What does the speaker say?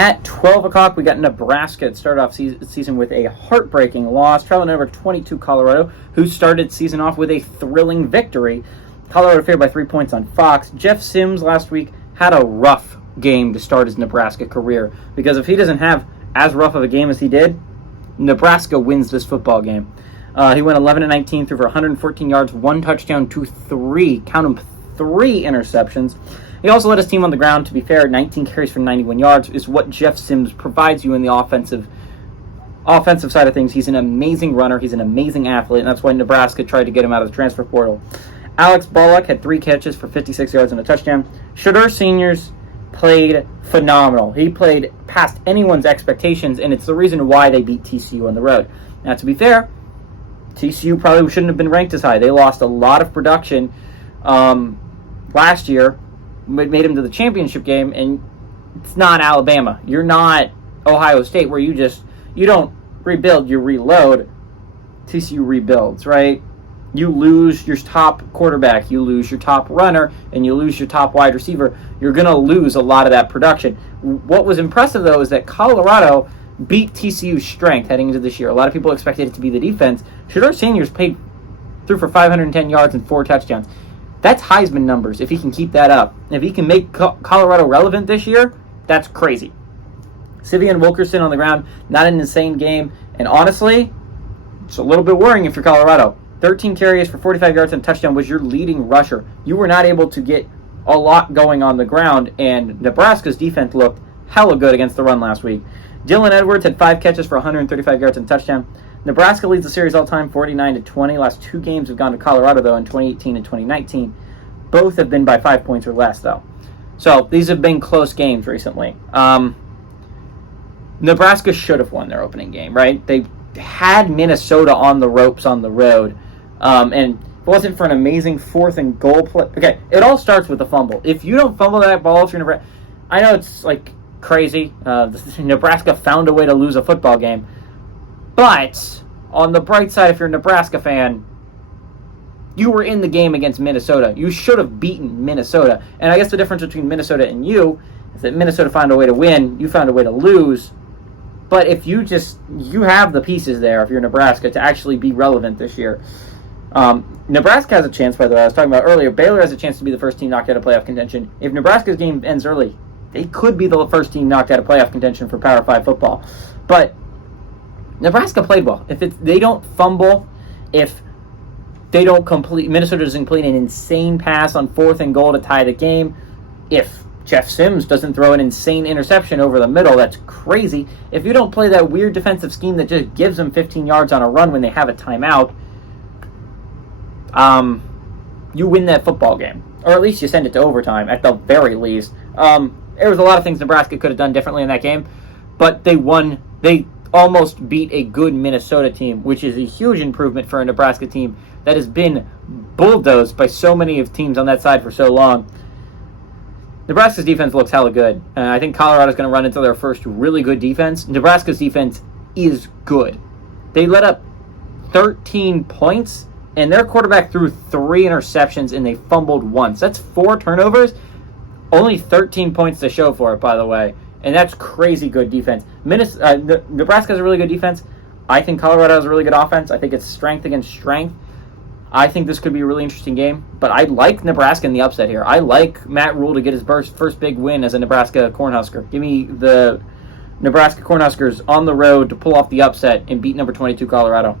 At 12 o'clock, we got Nebraska. It started off season with a heartbreaking loss. Traveling number 22, Colorado, who started season off with a thrilling victory. Colorado favored by 3 points on Fox. Jeff Sims last week had a rough game to start his Nebraska career, because if he doesn't have as rough of a game as he did, Nebraska wins this football game. He went 11-19, threw for 114 yards, 1 touchdown to 3, count them, 3 interceptions. He also led his team on the ground. To be fair, 19 carries for 91 yards is what Jeff Sims provides you in the offensive side of things. He's an amazing runner. He's an amazing athlete, and that's why Nebraska tried to get him out of the transfer portal. Alex Bullock had 3 catches for 56 yards and a touchdown. Shedeur Seniors played phenomenal. He played past anyone's expectations, and it's the reason why they beat TCU on the road. Now, to be fair, TCU probably shouldn't have been ranked as high. They lost a lot of production last year, made him to the championship game, and it's not Alabama. You're not Ohio State, where you don't rebuild, you reload. TCU rebuilds, right? You lose your top quarterback, you lose your top runner, and you lose your top wide receiver. You're going to lose a lot of that production. What was impressive, though, is that Colorado beat TCU's strength heading into this year. A lot of people expected it to be the defense. Shedeur Seniors threw for 510 yards and 4 touchdowns. That's Heisman numbers, if he can keep that up. If he can make Colorado relevant this year, that's crazy. Sivian Wilkerson on the ground, not an insane game. And honestly, it's a little bit worrying if you're Colorado. 13 carries for 45 yards and a touchdown was your leading rusher. You were not able to get a lot going on the ground, and Nebraska's defense looked hella good against the run last week. Dylan Edwards had 5 catches for 135 yards and a touchdown. Nebraska leads the series all-time 49-20. Last 2 games have gone to Colorado, though, in 2018 and 2019. Both have been by 5 points or less, though. So these have been close games recently. Nebraska should have won their opening game, right? They had Minnesota on the ropes on the road. And if it wasn't for an amazing 4th and goal play. Okay, it all starts with a fumble. If you don't fumble that ball, if you're Nebraska, I know it's like crazy. Nebraska found a way to lose a football game. But on the bright side, if you're a Nebraska fan, you were in the game against Minnesota. You should have beaten Minnesota. And I guess the difference between Minnesota and you is that Minnesota found a way to win. You found a way to lose. But if you have the pieces there, if you're Nebraska, to actually be relevant this year. Nebraska has a chance, by the way. I was talking about earlier, Baylor has a chance to be the first team knocked out of playoff contention. If Nebraska's game ends early, they could be the first team knocked out of playoff contention for Power 5 football. But Nebraska played well. If they don't fumble, if they don't Minnesota doesn't complete an insane pass on 4th and goal to tie the game, if Jeff Sims doesn't throw an insane interception over the middle, that's crazy. If you don't play that weird defensive scheme that just gives them 15 yards on a run when they have a timeout, you win that football game. Or at least you send it to overtime, at the very least. There was a lot of things Nebraska could have done differently in that game, but they won. They almost beat a good Minnesota team, which is a huge improvement for a Nebraska team that has been bulldozed by so many of teams on that side for so long. Nebraska's defense looks hella good. I think Colorado's going to run into their first really good defense. Nebraska's defense is good. They let up 13 points, and their quarterback threw 3 interceptions, and they fumbled once. That's 4 turnovers. Only 13 points to show for it, by the way. And that's crazy good defense. Nebraska has a really good defense. I think Colorado has a really good offense. I think it's strength against strength. I think this could be a really interesting game. But I like Nebraska in the upset here. I like Matt Rule to get his first big win as a Nebraska Cornhusker. Give me the Nebraska Cornhuskers on the road to pull off the upset and beat number 22 Colorado.